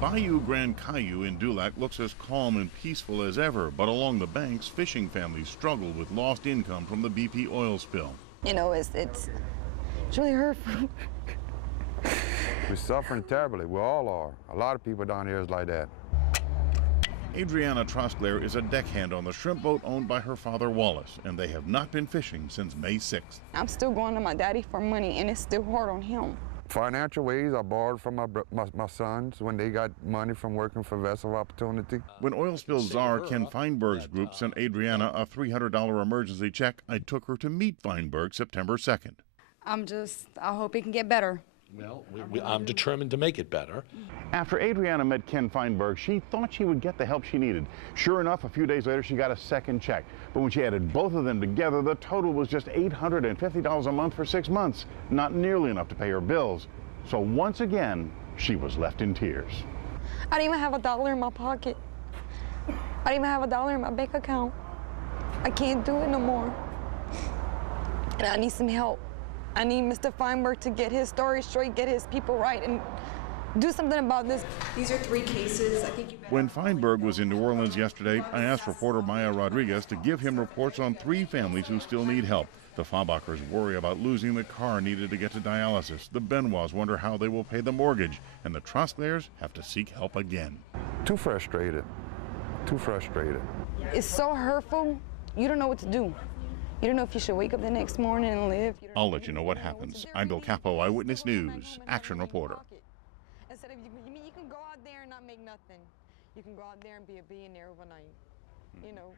Bayou Grand Caillou in Dulac looks as calm and peaceful as ever, but along the banks, fishing families struggle with lost income from the BP oil spill. You know, it's really hurtful. We're suffering terribly. We all are. A lot of people down here is like that. Adriana Trosclair is a deckhand on the shrimp boat owned by her father Wallace, and they have not been fishing since May 6th. I'm still going to my daddy for money, and it's still hard on him. Financial ways, I borrowed from my sons when they got money from working for Vessel Opportunity. When oil spill czar Ken Feinberg's group sent Adriana a $300 emergency check, I took her to meet Feinberg September 2nd. I hope it can get better. Well, I'm determined to make it better. After Adriana met Ken Feinberg, she thought she would get the help she needed. Sure enough, a few days later, she got a second check. But when she added both of them together, the total was just $850 a month for 6 months, not nearly enough to pay her bills. So once again, she was left in tears. I didn't even have $1 in my pocket. I didn't even have $1 in my bank account. I can't do it no more. And I need some help. I need Mr. Feinberg to get his story straight, get his people right, and do something about this. These are 3 cases. I think you better. When Feinberg was in New Orleans yesterday, I asked reporter Maya Rodriguez to give him reports on 3 families who still need help. The Fabachers worry about losing the car needed to get to dialysis. The Benoits wonder how they will pay the mortgage. And the Trosclairs have to seek help again. Too frustrated. Too frustrated. It's so hurtful, you don't know what to do. You don't know if you should wake up the next morning and live. I'll let you know what happens. I'm Bill Capo, Eyewitness News, Action Reporter. Instead of, you can go out there and not make nothing. You can go out there and be a billionaire overnight, you know.